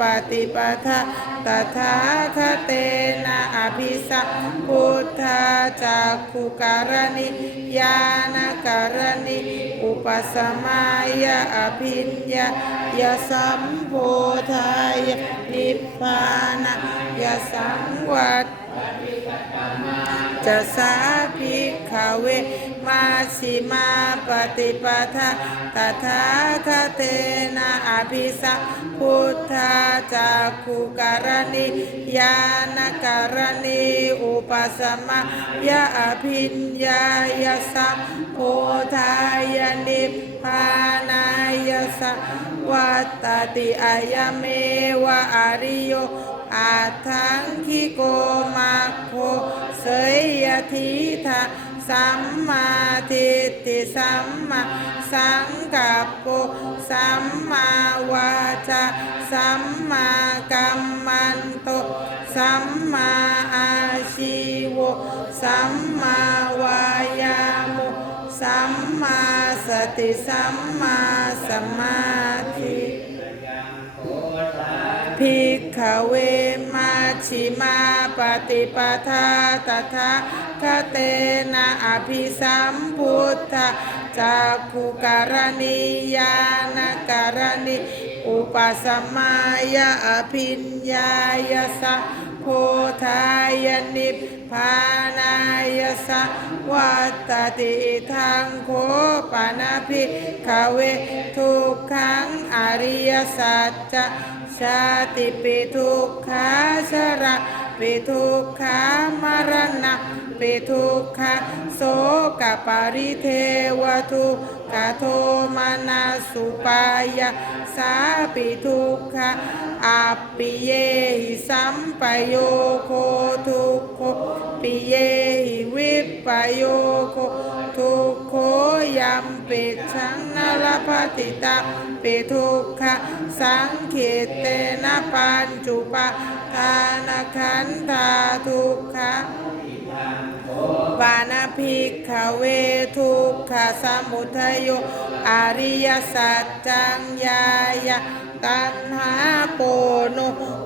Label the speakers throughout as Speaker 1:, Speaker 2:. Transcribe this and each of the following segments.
Speaker 1: ปฏิปทาตถาคเตนะอภิสัมพุทธาจักขุการณิญาณการณิอุปสมายะอภิญญายะสัมโพธายะนิพพานายะสังวัตจะสาภิ ขเวมาชิมาปฏิปทาตถาคเตนะอภิสัมพุทธาจักขุการณิญาณการณิอุปสมายะอภิญญายสัมโพธายนิพพานายสัวัตติอายเมวะอริโยอาทังคิโกมาโคเสยยทิทา สัมมาทิฏฐิสัมมาสังกัปโปสัมมาวาจาสัมมากัมมันโตสัมมาอาชีวสัมมาวายามุสัมมาสติสัมมาสมาธิภิกขเวมา ชิมาปฏิปทาตถาคเตนะอภิสัมพุทธาจักขุการณิยานการณิอุปสมายะอภิญญายะสัพโพธายนิพพานายะสัวัตติทางโคปานาภิกขเวทุกขังอริยสัจจะ ชาติปิทุกขาชระปิทุกขามรณะปิทุกขโสกปริเทวทุกขโทมานาสุปายาสาปิทุกขอัปปิเยหิสัมปโยโคทุกโคปิเยหิวิปปโยโคทุกโคยัมปิชังนรปฏิตา ปิทุกขสังเขเตนะปัญจุปาทานขันธาทุกขวานาภิกขเวทุกขสมุทัยโยอริยสัจจังยายะตัณหาโปโน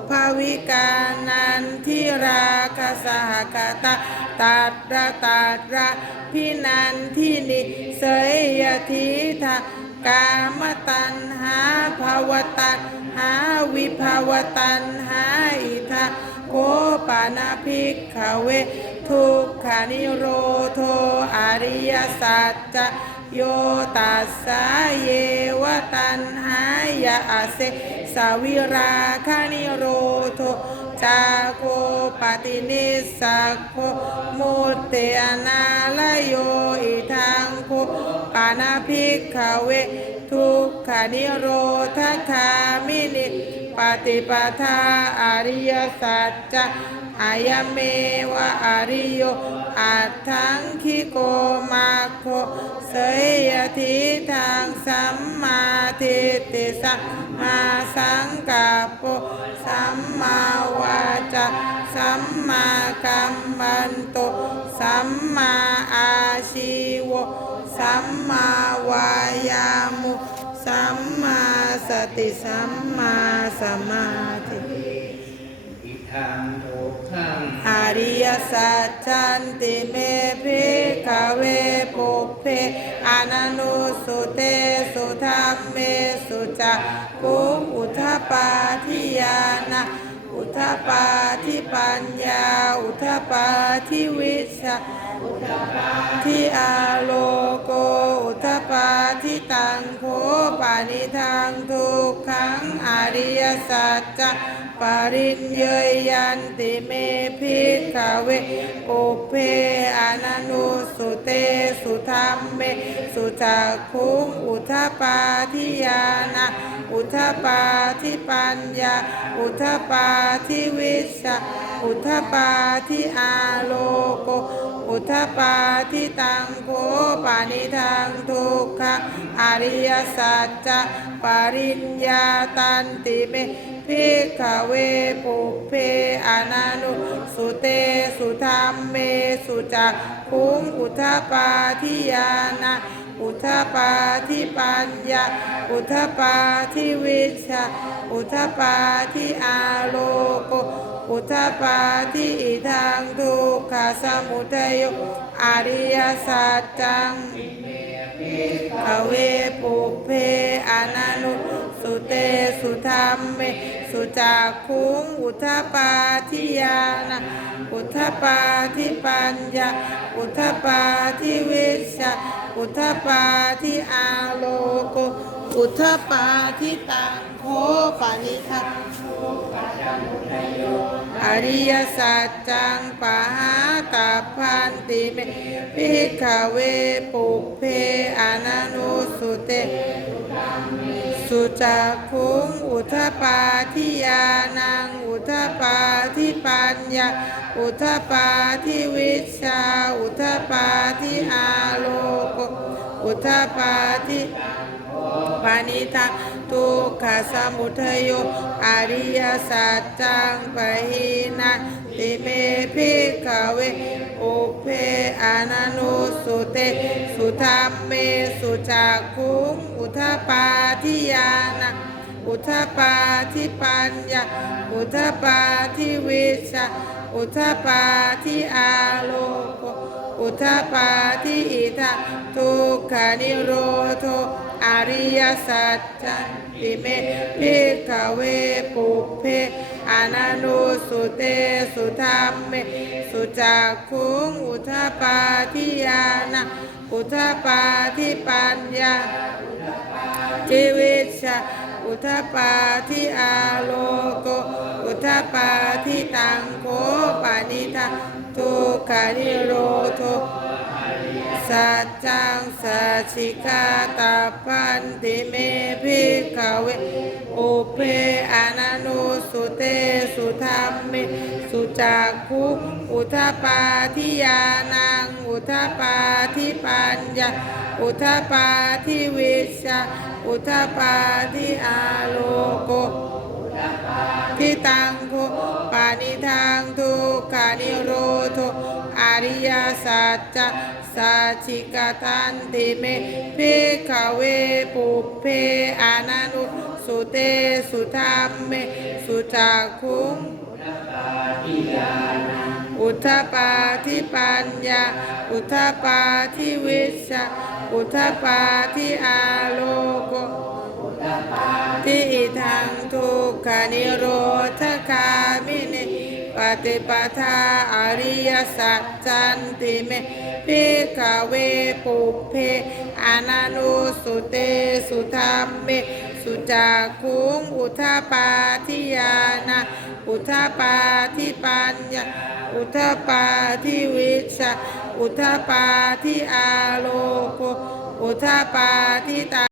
Speaker 1: ภวิกานันทิราคสหกตาตัดระตัดระพินันทินิเสยยทิทา กามตัณหาภาวตัณหาวิภาวตัณหาอิทาโคปานาภิกขเว ทุกขานิโรโทอริยสัจจะโยตัสสะเยวตันหายะอาเสสาวิราคานิโรโทจาโคปฏินิสสะโคมุตเตอนาลโยอิทังโค ปานาภิกขเว ทุกขานิโรธคามินิปฏิปทาอริยสัจจะอายเมวะอริโยอัตถังคิโกมาโคเสยทิทางสัมมาทิฏฐิสัมมาสังกัปโปสัมมาวาจาสัมมากัมมันโตสัมมาอา มมาวายามุสัมมาสติสัมมาสมาธิ
Speaker 2: อิทังทุกขัง
Speaker 1: อริยสัจจันติเมภิกขเวปุเพอนันุสุเตสุธรรมเมสุจักกุอุทธปาทิยานะอุทธปาทิปัญญา อุทธปาทิวิชาที่อาโลโกอุทธปาทิ ตังโคปานิทางทุกขังอริยสัจจะปริญเยยยันติเมพิกเวปุเพอนันุสุเตสุธรรมเม สุจักคุงอุทปาทิยานะอุทปาทิปัญญา อุทปาทิวิชา อุทธปาทิอาโลโก อุทธปาทิตังโคปานิทังทุกขะอริยสัจจะปริญญาตันติเม พิกขเวปุเพอนันุสุเตสุธรรมเมสุจักคุงอุทธปาทิยานะอุทธปาทิปัญญา อุทธปาทิวิชา อุทธปาทิอาโลโกอุทธปาทิอิทังทุกขสมุทัยโยอริยสัจจังภเวปุเพอนันุสุ เตสุธรรมเม สุจักขุงอุทปาทิยานะอุทปาทิปัญญา อุทปาทิวิชาอุทปาทิอาโลโก อุทปาทิตังโคปานิทังอริยสัจจังปะหาตาพันติเมพิกขเวปุเพอนันุสุเต สุจักขุงอุทธปาทิยานัง อุทธปาทิปัญญา อุทธปาทิวิชา อุทธปาทิอาโลโกอุทธปาทิปานิทังทุกขสมุทัยโยอริยสัจจังปะหินะ ติเมพิกขเวอุเพอนันุสุเตสุธรรมเมสุจักุงอุทธปาทิยานะอุทธปาทิปัญญาอุทธปาทิวิชาอุทธปาทิอาโลโกอุทธปาทิอิทังทุกขานิโรโทอริยสัจจันติเมพิกขเวปุเพ อนันุสุเตสุธรรมเมสุจักขุงอุทปาทิยานะอุทปาทิปัญญาชีวิตชาอุทปาทิอาโลโกอุทปาทิตังโคปานิทังทุกขานิโรโท สัจจังสัจิกาตาพันติเมพิกขเวอุเพอนันุสุเตสุธรรมเมสุจักขุอุทปาทิยานังอุทปาทิปัญญาอุทปาทิวิชาอุทปาทิอาโลโกทิตังโคปานิทังทุกขานิโรโทอริยสัจจะ สัจิกตันติเมพิกเวปุเพอนันุสุเตสุธรรมเมสุจักขุงอุทปาทิปัญญา อุทปาทิวิชาอุทปาทิอาโลโกทิอิทังทุกขานิโรธคามินิปฏิปทาอริยสัจจันติเม พิกเวปุเพอนันุสุเตสุธรรมเมสุจักุงอุทาปาทิยานะอุทาปาทิปัญญาอุทาปาทิวิชาอุทาปาทิอาโลโกอุทาปาทิตา